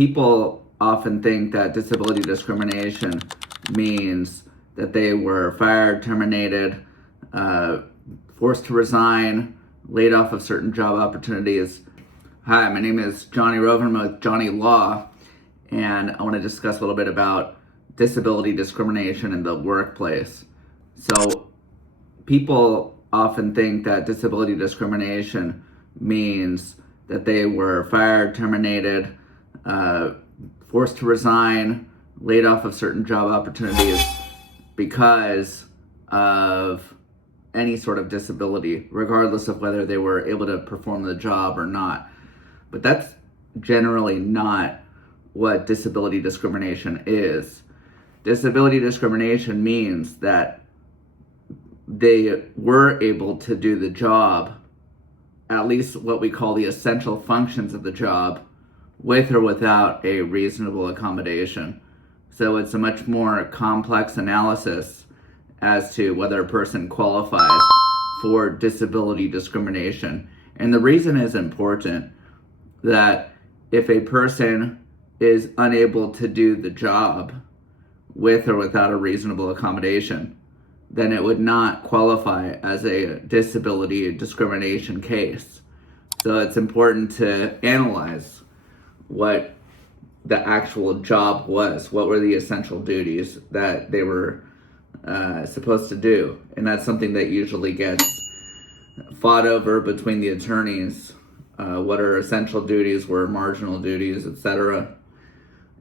People often think that disability discrimination means that they were fired, terminated, forced to resign, laid off of certain job opportunities. Hi, my name is Jonny Roven. I'm with Jonny Law, and I want to discuss a little bit about disability discrimination in the workplace. So, people often think that disability discrimination means that they were fired, terminated, forced to resign, laid off of certain job opportunities because of any sort of disability, regardless of whether they were able to perform the job or not. But that's generally not what disability discrimination is. Disability discrimination means that they were able to do the job, at least what we call the essential functions of the job, with or without a reasonable accommodation. So it's a much more complex analysis as to whether a person qualifies for disability discrimination. And the reason is important that if a person is unable to do the job with or without a reasonable accommodation, then it would not qualify as a disability discrimination case. So it's important to analyze what the actual job was, what were the essential duties that they were supposed to do. And that's something that usually gets fought over between the attorneys. What are essential duties, what are marginal duties, etc.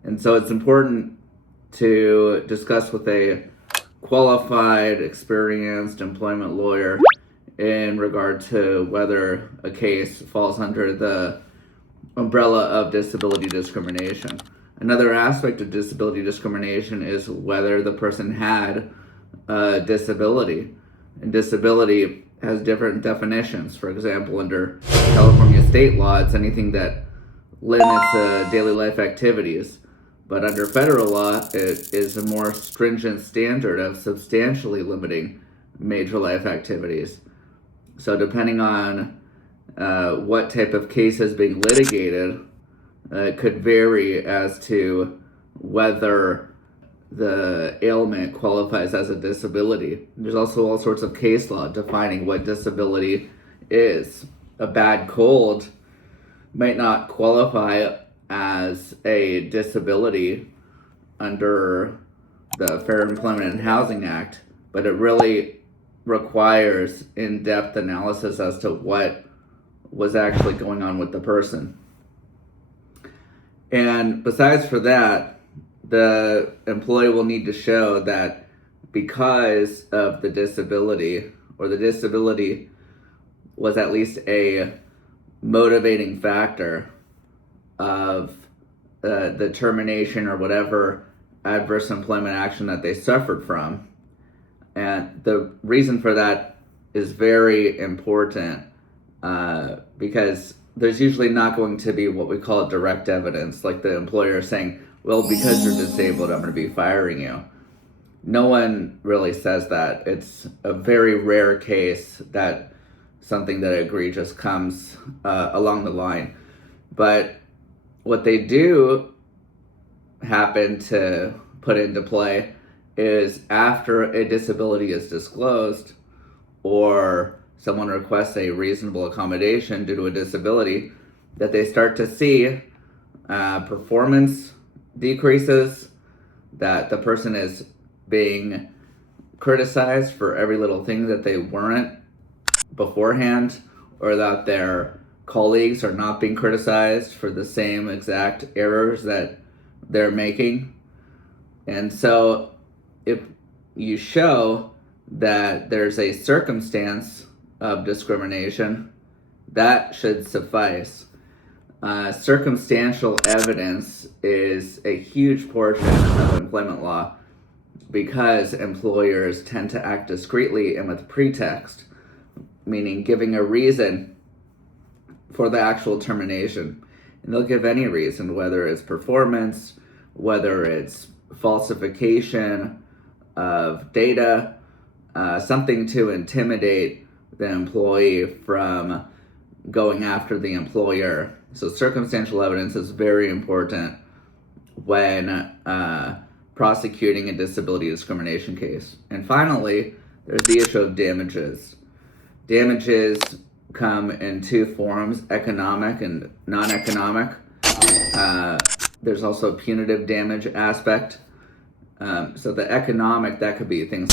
And so it's important to discuss with a qualified, experienced employment lawyer in regard to whether a case falls under the umbrella of disability discrimination. Another aspect of disability discrimination is whether the person had a disability. And disability has different definitions. For example, under California state law, it's anything that limits daily life activities. But under federal law, it is a more stringent standard of substantially limiting major life activities. So depending on what type of case is being litigated, it could vary as to whether the ailment qualifies as a disability. There's also all sorts of case law defining what disability is. A bad cold might not qualify as a disability under the Fair Employment and Housing Act, but it really requires in-depth analysis as to what was actually going on with the person. And besides for that, the employee will need to show that because of the disability, or the disability was at least a motivating factor of the termination or whatever adverse employment action that they suffered from. And the reason for that is very important because there's usually not going to be what we call direct evidence, like the employer saying, well, because you're disabled, I'm going to be firing you. No one really says that. It's a very rare case that something that egregious comes along the line. But what they do happen to put into play is after a disability is disclosed or someone requests a reasonable accommodation due to a disability, that they start to see performance decreases, that the person is being criticized for every little thing that they weren't beforehand, or that their colleagues are not being criticized for the same exact errors that they're making. And so if you show that there's a circumstance of discrimination, that should suffice. Circumstantial evidence is a huge portion of employment law because employers tend to act discreetly and with pretext, meaning giving a reason for the actual termination. And they'll give any reason, whether it's performance, whether it's falsification of data, something to intimidate the employee from going after the employer. So circumstantial evidence is very important when prosecuting a disability discrimination case. And finally, there's the issue of damages. Damages come in two forms, economic and non-economic. There's also a punitive damage aspect. So the economic, that could be things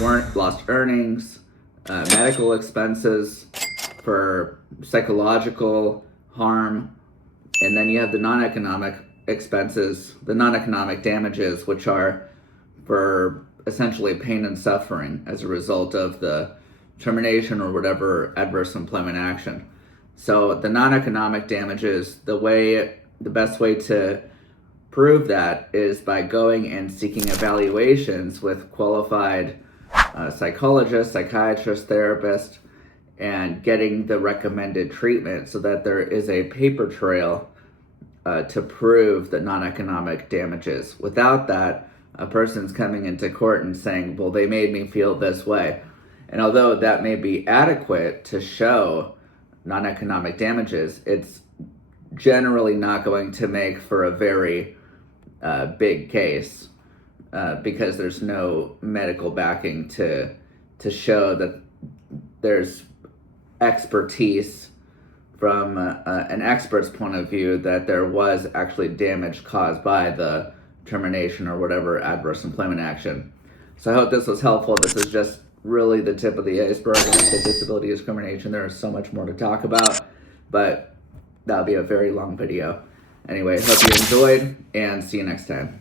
like lost earnings, medical expenses for psychological harm, and then you have the non-economic expenses, the non-economic damages, which are for essentially pain and suffering as a result of the termination or whatever adverse employment action. So the non-economic damages, the best way to prove that is by going and seeking evaluations with qualified psychologists, psychiatrists, therapists, and getting the recommended treatment so that there is a paper trail to prove the non-economic damages. Without that, a person's coming into court and saying, well, they made me feel this way. And although that may be adequate to show non-economic damages, it's generally not going to make for a very big case because there's no medical backing to show that there's expertise from an expert's point of view that there was actually damage caused by the termination or whatever adverse employment action. So I hope this was helpful. This is just really the tip of the iceberg of disability discrimination. There is so much more to talk about, but that'll be a very long video. Anyway, hope you enjoyed, and see you next time.